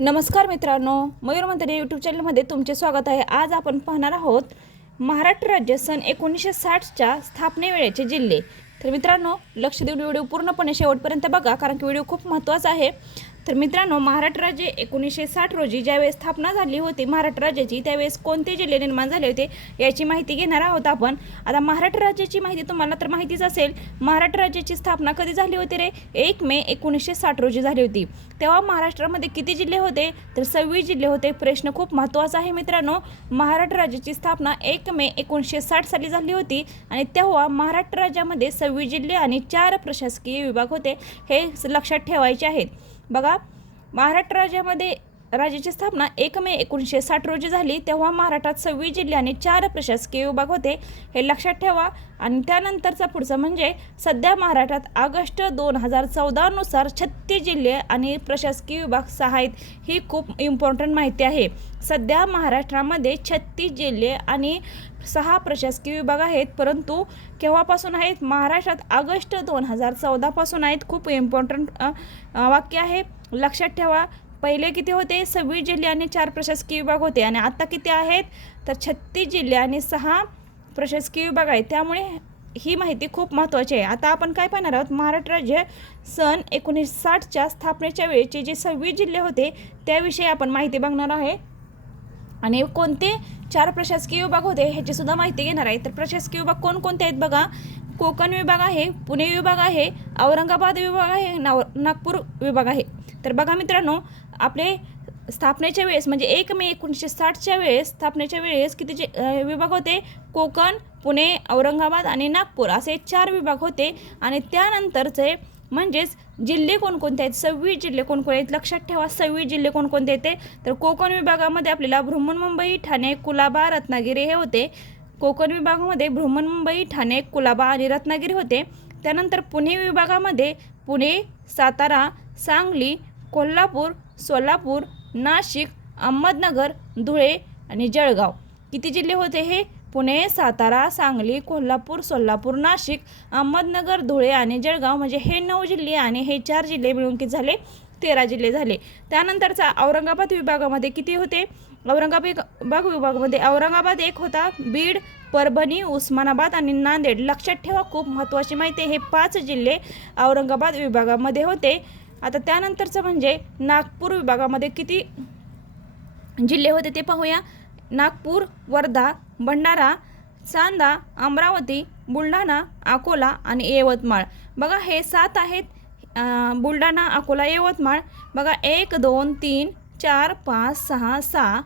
नमस्कार मित्रांनो, मयूरमंत्री यूट्यूब चॅनलमध्ये तुमचे स्वागत आहे। आज आपण पाहणार आहोत महाराष्ट्र राज्य सन 1960च्या स्थापनेवेळेचे जिल्हे। तर मित्रांनो, लक्ष देऊन व्हिडिओ पूर्णपणे शेवटपर्यंत बघा, कारण की व्हिडिओ खूप महत्त्वाचा आहे। तर मित्रांनो, महाराष्ट्र राज्य 1960 रोजी ज्यावेळेस स्थापना झाली होती महाराष्ट्र राज्याची, त्यावेळेस कोणते जिल्हे निर्माण झाले होते याची माहिती घेणार आहोत आपण। आता महाराष्ट्र राज्याची माहिती तुम्हाला तर माहितीच असेल। महाराष्ट्र राज्याची स्थापना कधी झाली होती रे? 1 मे 1960 रोजी झाली होती। तेव्हा महाराष्ट्रामध्ये किती जिल्हे होते? तर 26 जिल्हे होते। प्रश्न खूप महत्त्वाचा आहे मित्रांनो। महाराष्ट्र राज्याची स्थापना 1 मे 1960 साली झाली होती आणि तेव्हा महाराष्ट्र राज्यामध्ये 26 जिल्हे आणि 4 प्रशासकीय विभाग होते। हे लक्षात ठेवायचे आहेत। बघा, महाराष्ट्र राज्याची स्थापना 1 मे 1960 रोजी झाली। तेव्हा महाराष्ट्रात 26 जिल्हे आणि 4 प्रशासकीय विभाग होते, हे लक्षात ठेवा। आणि त्यानंतरचा पुढचा म्हणजे सध्या महाराष्ट्रात ऑगस्ट 2014 नुसार 36 जिल्हे आणि प्रशासकीय विभाग 6 आहेत। ही खूप इम्पॉर्टंट माहिती आहे। सध्या महाराष्ट्रामध्ये 36 जिल्हे आणि 6 प्रशासकीय विभाग आहेत, परंतु केव्हापासून आहेत? महाराष्ट्रात ऑगस्ट 2014 पासून आहेत। खूप इम्पॉर्टंट वाक्य आहे, लक्षात ठेवा। पहिले किती होते? 26 जिल्हे आणि 4 प्रशासकीय विभाग होते आणि आता किती आहेत? तर 36 जिल्हे आणि 6 प्रशासकीय विभाग आहेत। त्यामुळे ही माहिती खूप महत्त्वाची आहे। आता आपण काय पाहणार आहोत? महाराष्ट्र राज्य सन 1960च्या स्थापनेच्या वेळेचे जे 26 जिल्हे होते त्याविषयी आपण माहिती बघणार आहे आणि कोणते 4 प्रशासकीय विभाग होते ह्याची सुद्धा माहिती घेणार आहे। तर प्रशासकीय विभाग कोणकोणते आहेत बघा। कोकण विभाग आहे, पुणे विभाग आहे, औरंगाबाद विभाग आहे, नागपूर विभाग आहे। तर बघा मित्रांनो, आपले स्थापनेच्या वेळेस म्हणजे 1 मे 1960च्या वेळेस स्थापनेच्या वेळेस किती विभाग होते? कोकण, पुणे, औरंगाबाद आणि नागपूर असे 4 विभाग होते। आणि त्यानंतरचे म्हणजेच जिल्हे कोणकोणते आहेत? 26 जिल्हे कोणकोणते आहेत? लक्षात ठेवा, 26 जिल्हे कोणकोणते येते? तर कोकण विभागामध्ये आपल्याला बृहन्मुंबई, ठाणे, कुलाबा, रत्नागिरी हे होते। कोकण विभागामध्ये बृहन्मुंबई, ठाणे, कुलाबा आणि रत्नागिरी होते। त्यानंतर पुणे विभागामध्ये पुणे, सातारा, सांगली, कोल्हापूर, सोलापूर, नाशिक, अहमदनगर, धुळे आणि जळगाव। किती जिल्हे होते हे? पुणे, सातारा, सांगली, कोल्हापूर, सोलापूर, नाशिक, अहमदनगर, धुळे आणि जळगाव, म्हणजे हे 9 जिल्हे आणि हे 4 जिल्हे मिळून किती झाले? 13 जिल्हे झाले। त्यानंतरचा औरंगाबाद विभागामध्ये किती होते? औरंगाबाद विभागामध्ये औरंगाबाद 1 होता, बीड, परभणी, उस्मानाबाद आणि नांदेड। लक्षात ठेवा, खूप महत्त्वाची माहिती आहे। हे 5 जिल्हे औरंगाबाद विभागामध्ये होते। आता त्यानंतरचं म्हणजे नागपूर विभागामध्ये किती जिल्हे होते ते पाहूया। नागपूर, वर्धा, भंडारा, चांदा, अमरावती, बुलढाणा, अकोला आणि यवतमाळ। बघा, हे 7 आहेत। बुलढाणा, अकोला, यवतमाळ। बघा, 1 2 3 4 5 6 6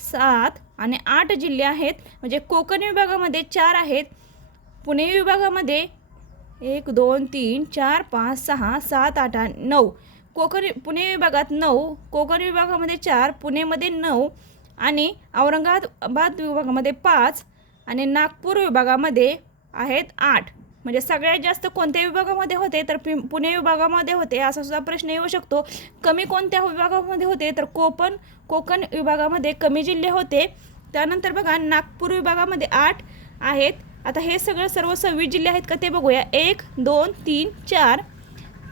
7 आणि 8 जिल्हे आहेत। म्हणजे कोकण विभागामध्ये 4 आहेत, पुणे विभागामध्ये 1 2 3 4 5 6 7 8 9, पुणे विभागात 9, कोकण विभागामध्ये 4, पुणेमध्ये 9 आणि औरंगाबाद विभागामध्ये 5 आणि नागपूर विभागामध्ये आहेत 8। म्हणजे सगळ्यात जास्त कोणत्या विभागामध्ये होते? तर पुणे विभागामध्ये होते। असा सुद्धा प्रश्न येऊ शकतो। कमी कोणत्या विभागामध्ये होते? तर कोकण विभागामध्ये कमी जिल्हे होते। त्यानंतर बघा, नागपूर विभागामध्ये 8 आहेत। आता हे सर्व 26 जिल्हे आहेत का ते बघूया। 1 2 3 4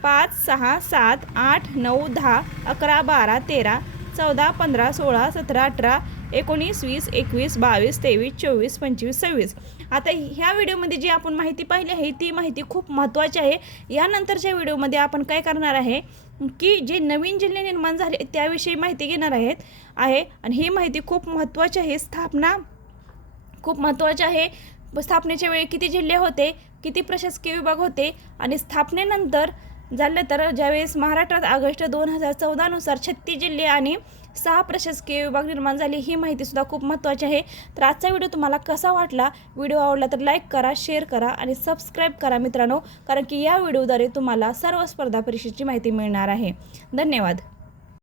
5 6 7 8 9 10 11 12 13 14 15 16 17 18 19 20 21 22 23 24 25 26। आता ह्या व्हिडिओमध्ये जी आपण माहिती पाहिली आहे ती माहिती खूप महत्त्वाची आहे। यानंतरच्या व्हिडिओमध्ये आपण काय करणार आहे की जे नवीन जिल्हे निर्माण झाले त्याविषयी माहिती घेणार आहे आणि ही माहिती खूप महत्त्वाची आहे। स्थापना खूप महत्त्वाची आहे। स्थापनेच्या वेळी किती जिल्हे होते, किती प्रशासकीय विभाग होते आणि स्थापनेनंतर झालं तर ज्यावेळेस महाराष्ट्रात ऑगस्ट 2014 नुसार 36 जिल्हे आणि 6 प्रशासकीय विभाग निर्माण झाले, ही माहिती सुद्धा खूप महत्त्वाची आहे। तर आजचा व्हिडिओ तुम्हाला कसा वाटला? व्हिडिओ आवडला तर लाईक करा, शेअर करा आणि सबस्क्राईब करा मित्रांनो, कारण की या व्हिडिओद्वारे तुम्हाला सर्व स्पर्धा परीक्षेची माहिती मिळणार आहे। धन्यवाद।